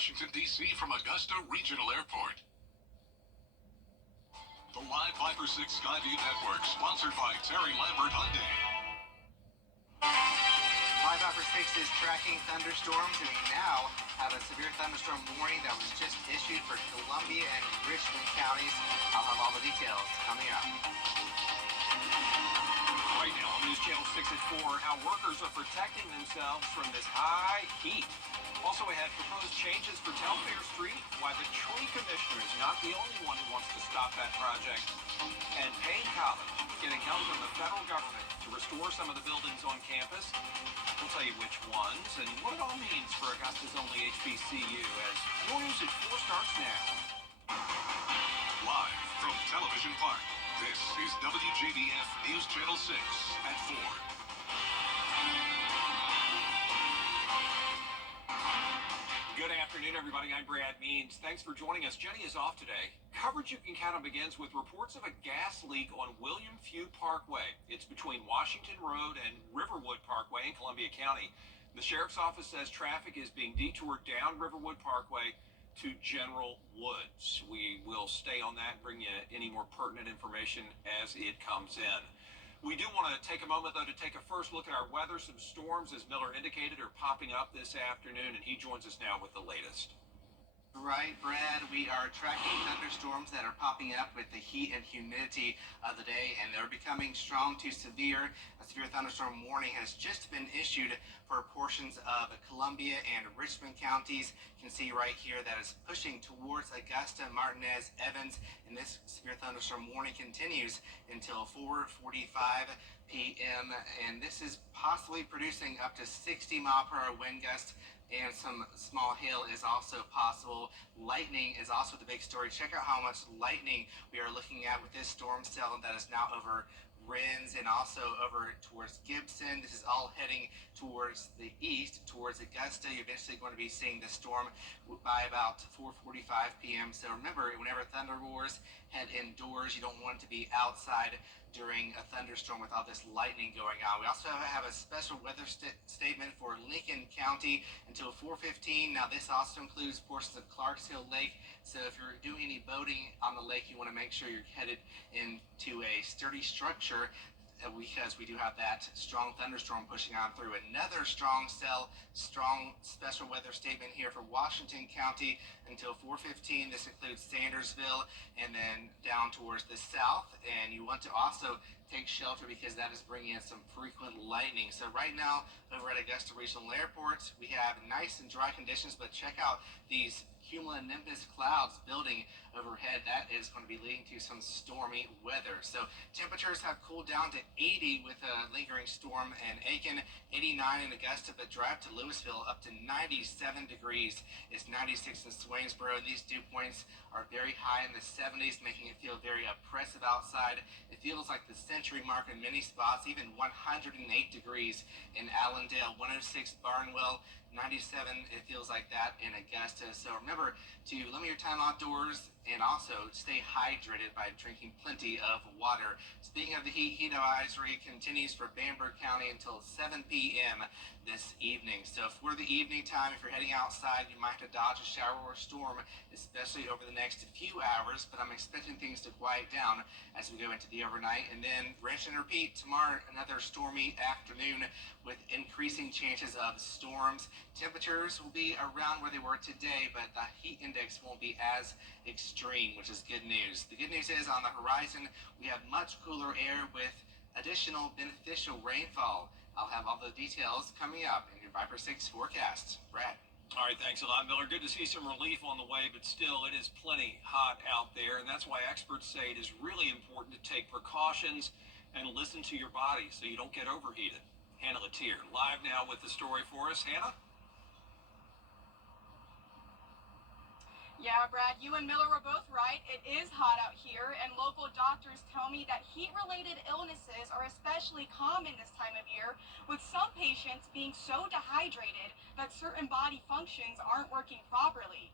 Washington, D.C. from Augusta Regional Airport. The Live Viper 6 Skyview Network, sponsored by Terry Lambert Hyundai. Live Viper 6 is tracking thunderstorms, and we now have a severe thunderstorm warning that was just issued for Columbia and Richmond counties. I'll have all the details coming up. Right now on News Channel 6 at 4, how workers are protecting themselves from this high heat. Also, we had proposed changes for Telfair Street, why the tree commissioner is not the only one who wants to stop that project. And Payne College getting help from the federal government to restore some of the buildings on campus. We'll tell you which ones and what it all means for Augusta's only HBCU as your News at 4 starts now. Live from Television Park, this is WJBF News Channel 6 at 4. Good afternoon, everybody. I'm Brad Means. Thanks for joining us. Jenny is off today. Coverage you can count on begins with reports of a gas leak on William Few Parkway. It's between Washington Road and Riverwood Parkway in Columbia County. The sheriff's office says traffic is being detoured down Riverwood Parkway to General Woods. We will stay on that and bring you any more pertinent information as it comes in. We do want to take a moment, though, to take a first look at our weather. Some storms, as Miller indicated, are popping up this afternoon, and he joins us now with the latest. Right, Brad, we are tracking thunderstorms that are popping up with the heat and humidity of the day, and they're becoming strong to severe. A severe thunderstorm warning has just been issued for portions of Columbia and Richmond counties. You can see right here that it's pushing towards Augusta, Martinez, Evans, and this severe thunderstorm warning continues until 4:45 p.m. and this is possibly producing up to 60-mile-per-hour wind gusts, and some small hail is also possible. Lightning is also the big story. Check out how much lightning we are looking at with this storm cell that is now over Rennes and also over towards Gibson. This is all heading towards the east, towards Augusta. You're eventually going to be seeing the storm by about 4:45 p.m. So remember, whenever thunder roars, head indoors. You don't want it to be outside during a thunderstorm with all this lightning going on. We also have a special weather statement for Lincoln County until 4:15. Now this also includes portions of Clarks Hill Lake. So if you're doing any boating on the lake, you want to make sure you're headed into a sturdy structure, because we do have that strong thunderstorm pushing on through. Another strong special weather statement here for Washington County until 4:15. This includes Sandersville and then down towards the south. And you want to also take shelter because that is bringing in some frequent lightning. So right now over at Augusta Regional Airport, we have nice and dry conditions, but check out these cumulonimbus clouds building overhead. That is going to be leading to some stormy weather. So temperatures have cooled down to 80 with a lingering storm in Aiken, 89 in Augusta, but drive to Louisville up to 97 degrees. It's 96 in Swainsboro. These dew points are very high in the 70s, making it feel very oppressive outside. It feels like the century mark in many spots, even 108 degrees in Allendale, 106 Barnwell, 97, it feels like that in Augusta. So remember to limit your time outdoors and also stay hydrated by drinking plenty of water. Speaking of the heat advisory continues for Bamberg County until 7 p.m. this evening. So for the evening time, if you're heading outside, you might have to dodge a shower or storm, especially over the next few hours, but I'm expecting things to quiet down as we go into the overnight. And then rinse and repeat tomorrow, another stormy afternoon with increasing chances of storms. Temperatures will be around where they were today, but the heat index won't be as extreme, which is good news. The good news is on the horizon, we have much cooler air with additional beneficial rainfall. I'll have all the details coming up in your Viper 6 forecast. Brad. All right, thanks a lot, Miller. Good to see some relief on the way, but still, it is plenty hot out there, and that's why experts say it is really important to take precautions and listen to your body so you don't get overheated. Hannah Latier, live now with the story for us. Hannah? Yeah, Brad, you and Miller were both right. It is hot out here, and local doctors tell me that heat-related illnesses are especially common this time of year, with some patients being so dehydrated that certain body functions aren't working properly.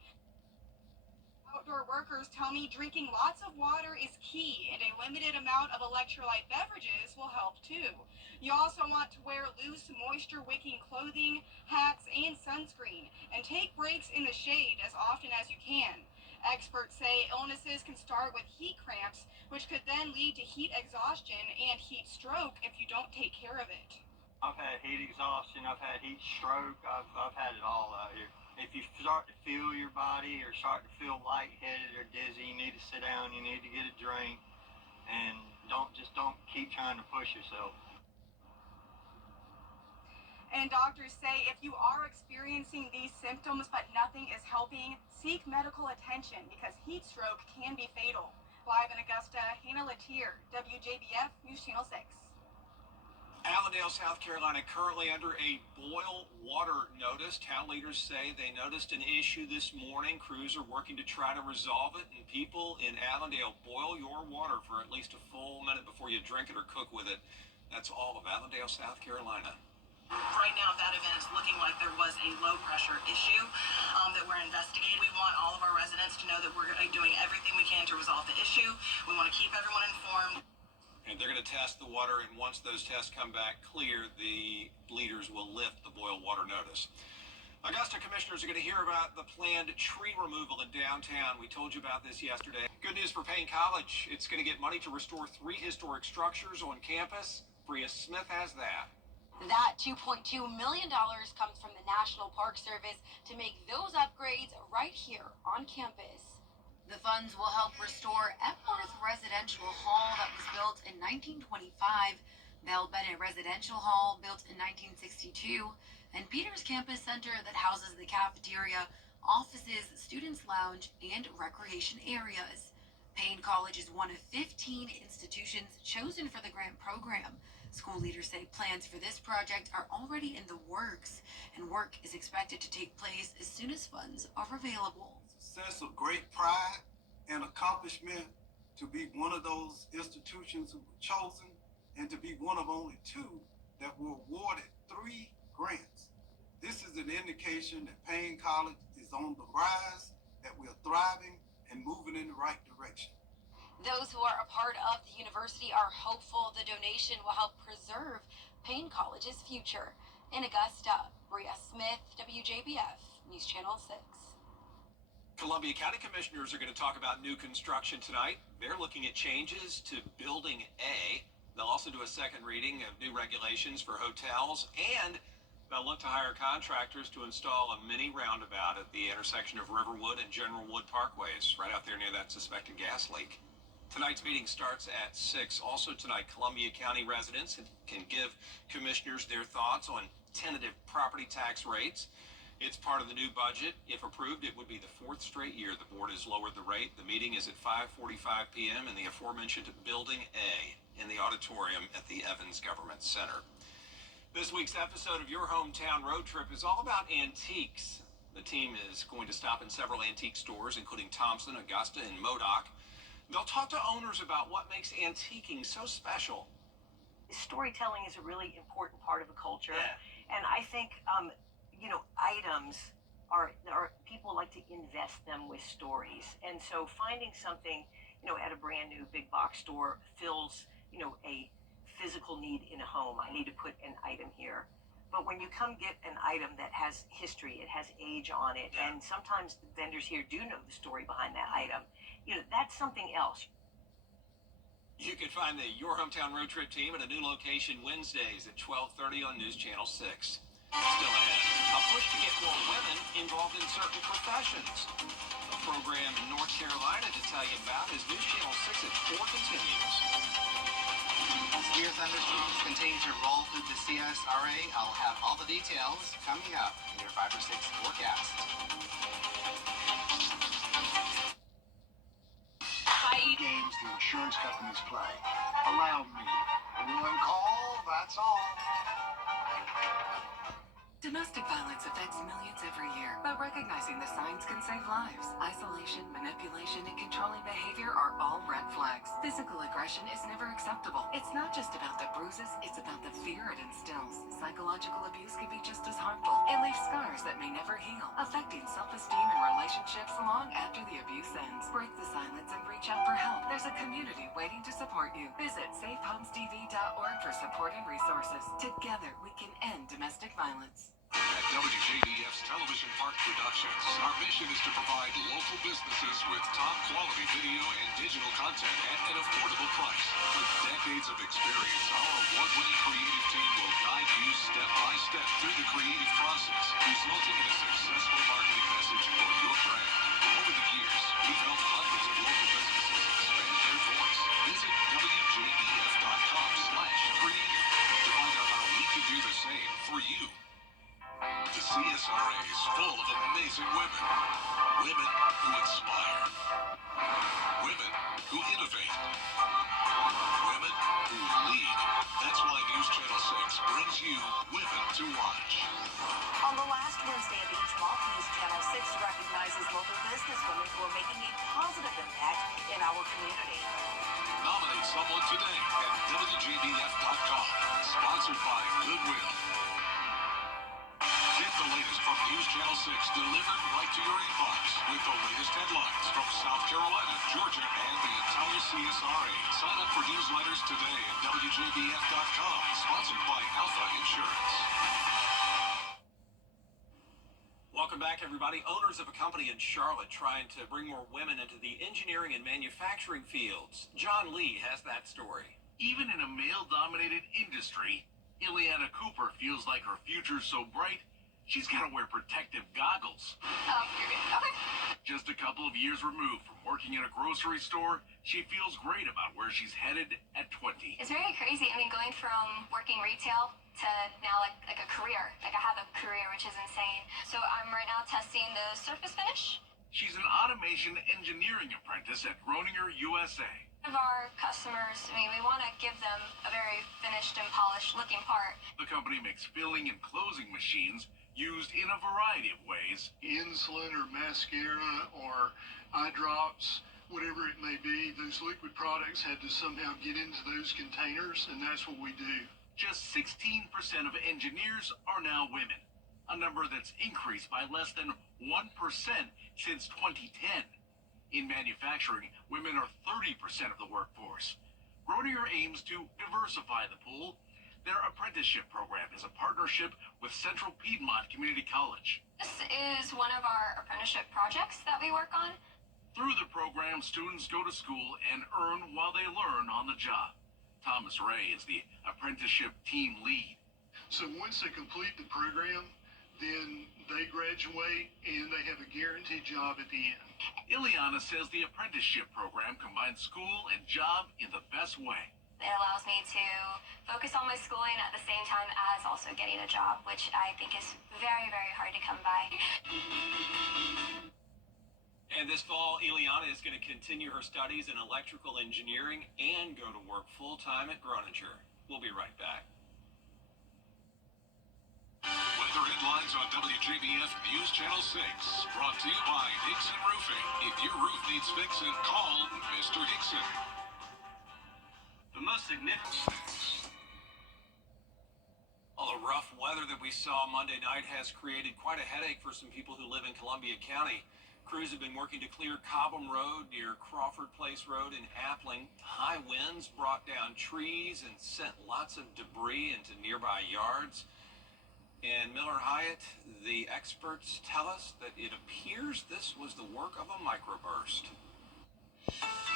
outdoor workers tell me drinking lots of water is key, and a limited amount of electrolyte beverages will help too. You also want to wear loose, moisture-wicking clothing, hats, and sunscreen, and take breaks in the shade as often as you can. Experts say illnesses can start with heat cramps, which could then lead to heat exhaustion and heat stroke if you don't take care of it. I've had heat exhaustion, I've had heat stroke, I've had it all out here. If you start to feel your body or start to feel lightheaded or dizzy, you need to sit down, you need to get a drink, and don't keep trying to push yourself. And doctors say if you are experiencing these symptoms but nothing is helping, seek medical attention because heat stroke can be fatal. Live in Augusta, Hannah Latier, WJBF News Channel 6. Allendale, South Carolina, currently under a boil water notice. Town leaders say they noticed an issue this morning. Crews are working to try to resolve it. And people in Allendale, boil your water for at least a full minute before you drink it or cook with it. That's all of Allendale, South Carolina. Right now, that event is looking like there was a low pressure issue that we're investigating. We want all of our residents to know that we're doing everything we can to resolve the issue. We want to keep everyone informed. And they're going to test the water, and once those tests come back clear, the leaders will lift the boil water notice. Augusta commissioners are going to hear about the planned tree removal in downtown. We told you about this yesterday. Good news for Payne College. It's going to get money to restore 3 historic structures on campus. Bria Smith has that. That $2.2 million comes from the National Park Service to make those upgrades right here on campus. The funds will help restore Epworth Residential Hall that was built in 1925, Bell Bennett Residential Hall built in 1962, and Peters Campus Center that houses the cafeteria, offices, students' lounge, and recreation areas. Payne College is one of 15 institutions chosen for the grant program. School leaders say plans for this project are already in the works, and work is expected to take place as soon as funds are available. Sense of great pride and accomplishment to be one of those institutions who were chosen and to be one of only 2 that were awarded 3 grants. This is an indication that Payne College is on the rise, that we're thriving and moving in the right direction. Those who are a part of the university are hopeful the donation will help preserve Payne College's future. In Augusta, Bria Smith, WJBF News Channel 6. Columbia County Commissioners are going to talk about new construction tonight. They're looking at changes to Building A. They'll also do a second reading of new regulations for hotels, and they'll look to hire contractors to install a mini roundabout at the intersection of Riverwood and General Wood Parkways, right out there near that suspected gas leak. Tonight's meeting starts at 6. Also tonight, Columbia County residents can give commissioners their thoughts on tentative property tax rates. It's part of the new budget. If approved, it would be the 4th straight year the board has lowered the rate. The meeting is at 5:45 p.m. in the aforementioned Building A in the auditorium at the Evans Government Center. This week's episode of Your Hometown Road Trip is all about antiques. The team is going to stop in several antique stores, including Thompson, Augusta, and Modoc. They'll talk to owners about what makes antiquing so special. Storytelling is a really important part of a culture. Yeah. And I think, items are people like to invest them with stories. And so finding something, at a brand new big box store fills, a physical need in a home. I need to put an item here. But when you come get an item that has history, it has age on it, and sometimes the vendors here do know the story behind that item, that's something else. You can find the Your Hometown Road Trip team at a new location Wednesdays at 12:30 on News Channel 6. Still ahead, a push to get more women involved in certain professions. A program in North Carolina to tell you about as News Channel 6 at 4 continues. Severe thunderstorms continue to roll through the CSRA. I'll have all the details coming up in your 5 or 6 forecast. Games the insurance companies play. Allow me. One call, that's all. Domestic violence affects millions every year, but recognizing the signs can save lives. Isolation, manipulation, and controlling behavior are all red flags. Physical aggression is never acceptable. It's not just about the bruises, it's about the fear it instills. Psychological abuse can be just as harmful and leave scars that may never heal, affecting self-esteem and relationships relationships long after the abuse ends. Break the silence and reach out for help. There's a community waiting to support you. Visit safehomestv.org for support and resources. Together, we can end domestic violence. At WJBF's Television Park Productions, our mission is to provide local businesses with top quality video and digital content at an affordable price. With decades of experience, our award-winning creative team will guide you step by step through the creative process, resulting in a successful marketing message for your brand. Over the years, we've helped hundreds of local businesses expand their voice. Visit WJBF.com/creative to find out how we can do the same for you. The CSRA is full of amazing women. Women who inspire. Women who innovate. Women who lead. That's why News Channel 6 brings you Women to Watch. On the last Wednesday of each month, News Channel 6 recognizes local businesswomen who are making a positive impact in our community. Nominate someone today at WJBF.com. Sponsored by Goodwill. Get the latest from News Channel 6 delivered right to your inbox with the latest headlines from South Carolina, Georgia, and the entire CSRA. Sign up for newsletters today at WJBF.com. Sponsored by Alpha Insurance. Welcome back, everybody. Owners of a company in Charlotte trying to bring more women into the engineering and manufacturing fields. John Lee has that story. Even in a male-dominated industry, Ileana Cooper feels like her future's so bright, she's got to wear protective goggles. Oh, you're good. Okay. Just a couple of years removed from working in a grocery store, she feels great about where she's headed at 20. It's very crazy. I mean, going from working retail to now like a career. Like I have a career, which is insane. So I'm right now testing the surface finish. She's an automation engineering apprentice at Groninger USA. Of our customers, I mean, we want to give them a very finished and polished looking part. The company makes filling and closing machines used in a variety of ways. Insulin or mascara or eye drops, whatever it may be, those liquid products had to somehow get into those containers, and that's what we do. Just 16% of engineers are now women, a number that's increased by less than 1% since 2010. In manufacturing, women are 30% of the workforce. Groninger aims to diversify the pool. Their apprenticeship program is a partnership with Central Piedmont Community College. This is one of our apprenticeship projects that we work on. Through the program, students go to school and earn while they learn on the job. Thomas Ray is the apprenticeship team lead. So once they complete the program, then they graduate and they have a guaranteed job at the end. Ileana says the apprenticeship program combines school and job in the best way. It allows me to focus on my schooling at the same time as also getting a job, which I think is very, very hard to come by. And this fall, Ileana is going to continue her studies in electrical engineering and go to work full-time at Groninger. We'll be right back. Weather headlines on WJBF News Channel 6. Brought to you by Hickson Roofing. If your roof needs fixing, call Mr. Hickson. The most significant... Well, the rough weather that we saw Monday night has created quite a headache for some people who live in Columbia County. Crews have been working to clear Cobham Road near Crawford Place Road in Appling. High winds brought down trees and sent lots of debris into nearby yards. And Miller Hyatt, the experts tell us that it appears this was the work of a microburst.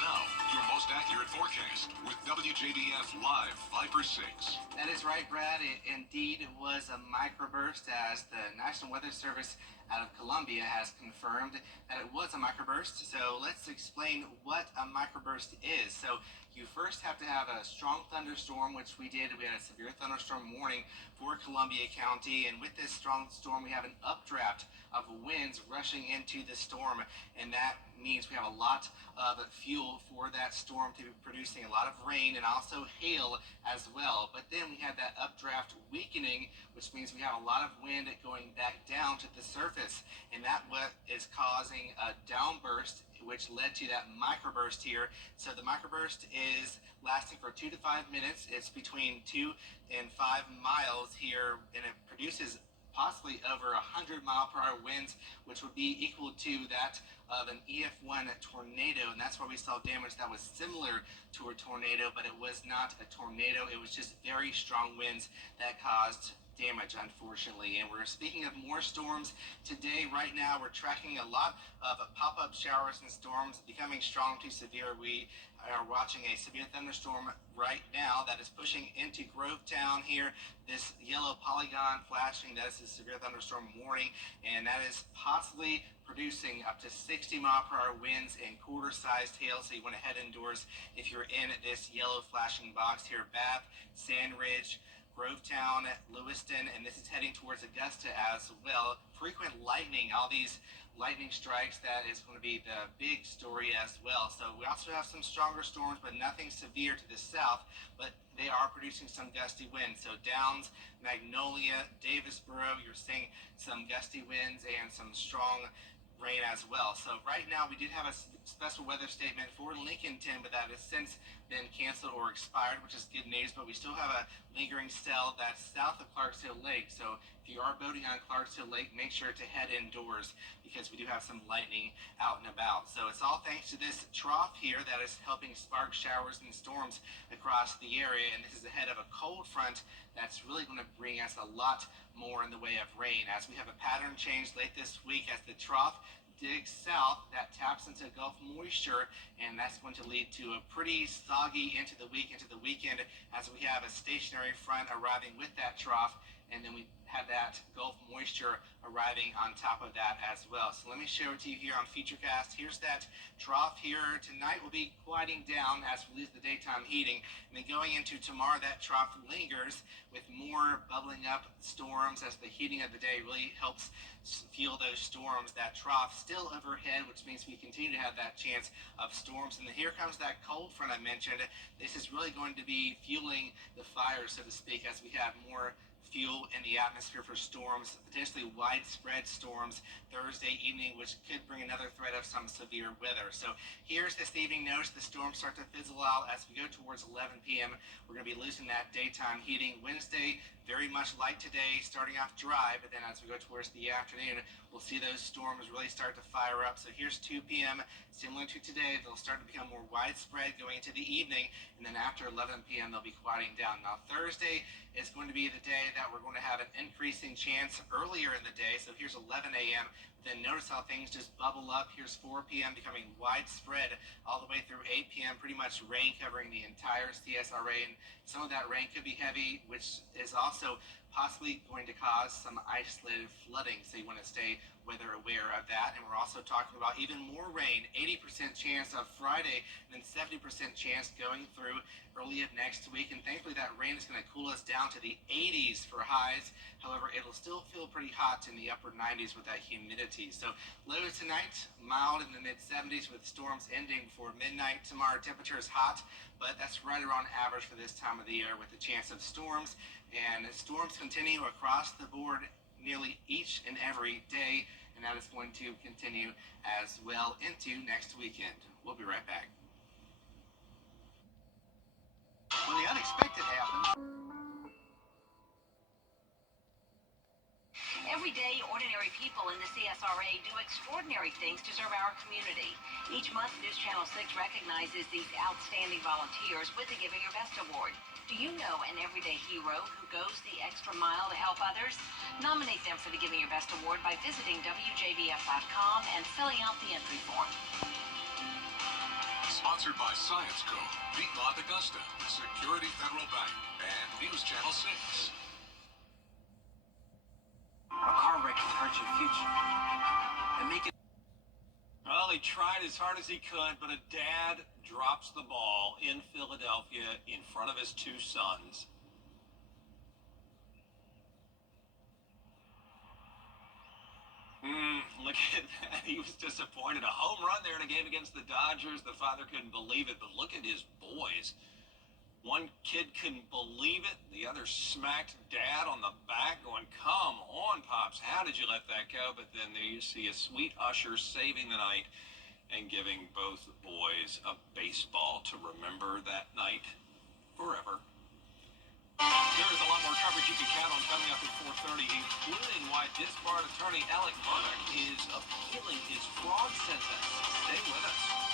Now, your most accurate forecast with WJBF Live Viper 6. That is right, Brad. It indeed was a microburst, as the National Weather Service out of Columbia has confirmed that it was a microburst. So let's explain what a microburst is. So you first have to have a strong thunderstorm, which we did. We had a severe thunderstorm warning for Columbia County, and with this strong storm, we have an updraft of winds rushing into the storm, and that means we have a lot of fuel for that storm to be producing a lot of rain and also hail as well. But then we had that updraft weakening, which means we have a lot of wind going back down to the surface, and that what is causing a downburst, which led to that microburst here. So the microburst is lasting for 2 to 5 minutes. It's between 2 and 5 miles here, and it produces possibly over 100-mile-per-hour winds, which would be equal to that of an EF1 tornado, and that's where we saw damage that was similar to a tornado, but it was not a tornado. It was just very strong winds that caused damage, unfortunately. And we're speaking of more storms today. Right now, we're tracking a lot of pop-up showers and storms becoming strong to severe. We are watching a severe thunderstorm right now that is pushing into Grovetown here. This yellow polygon flashing, that is a severe thunderstorm warning, and that is possibly producing up to 60-mile-per-hour winds and quarter-sized hail, so you want to head indoors if you're in this yellow flashing box here. Bath, Sand Ridge, Grovetown, Lewiston, and this is heading towards Augusta as well. Frequent lightning, all these lightning strikes, that is going to be the big story as well. So we also have some stronger storms, but nothing severe to the south, but they are producing some gusty winds. So Downs, Magnolia, Davisboro, you're seeing some gusty winds and some strong rain as well. So right now we did have a special weather statement for Lincolnton, but that has since been canceled or expired, which is good news. But we still have a lingering cell that's south of Clarksville Lake. So if you are boating on Clarksville Lake, make sure to head indoors because we do have some lightning out and about. So it's all thanks to this trough here that is helping spark showers and storms across the area. And this is ahead of a cold front that's really going to bring us a lot more in the way of rain, as we have a pattern change late this week as the trough digs south. That taps into Gulf moisture, and that's going to lead to a pretty soggy into the weekend, as we have a stationary front arriving with that trough, and then we have that Gulf moisture arriving on top of that as well. So let me show it to you here on Featurecast. Here's that trough here. Tonight will be quieting down as we lose the daytime heating, and then going into tomorrow, that trough lingers with more bubbling up storms as the heating of the day really helps fuel those storms. That trough still overhead, which means we continue to have that chance of storms. And then here comes that cold front I mentioned. This is really going to be fueling the fire, so to speak, as we have more fuel in the atmosphere for storms, potentially widespread storms Thursday evening, which could bring another threat of some severe weather. So here's this evening. Notice the storms start to fizzle out as we go towards 11 p.m. We're going to be losing that daytime heating. Wednesday, very much like today, starting off dry, but then as we go towards the afternoon, we'll see those storms really start to fire up. So here's 2 p.m. Similar to today, they'll start to become more widespread going into the evening, and then after 11 p.m. they'll be quieting down. Now Thursday is going to be the day that we're going to have an increasing chance earlier in the day. So here's 11 a.m. Then notice how things just bubble up. Here's 4 p.m. becoming widespread all the way through 8 p.m. Pretty much rain covering the entire CSRA, and some of that rain could be heavy, which is also possibly going to cause some isolated flooding. So you want to stay weather aware of that. And we're also talking about even more rain, 80% chance of Friday, and then 70% chance going through early of next week. And thankfully that rain is going to cool us down to the 80s for highs. However, it'll still feel pretty hot in the upper 90s with that humidity. So lows tonight, mild in the mid 70s with storms ending before midnight. Tomorrow temperature is hot, but that's right around average for this time of the year with the chance of storms. And storms continue across the board nearly each and every day, and that is going to continue as well into next weekend. We'll be right back. When the unexpected happens. Every day, ordinary people in the CSRA do extraordinary things to serve our community. Each month, News Channel 6 recognizes these outstanding volunteers with the Giving Your Best Award. Do you know an everyday hero who goes the extra mile to help others? Nominate them for the Giving Your Best Award by visiting WJBF.com and filling out the entry form. Sponsored by Science Co., Piedmont Augusta, Security Federal Bank, and News Channel 6. A car wreck can hurt your future and make it. Well, he tried as hard as he could, but a dad drops the ball in Philadelphia in front of his two sons. Look at that. He was disappointed. A home run there in a game against the Dodgers. The father couldn't believe it, but look at his boys. One kid couldn't believe it. The other smacked dad on the back going, "Come on, Pops, how did you let that go?" But then there you see a sweet usher saving the night and giving both boys a baseball to remember that night forever. There is a lot more coverage you can count on coming up at 4:30, including why disbarred attorney Alec Murdoch is appealing his fraud sentence. Stay with us.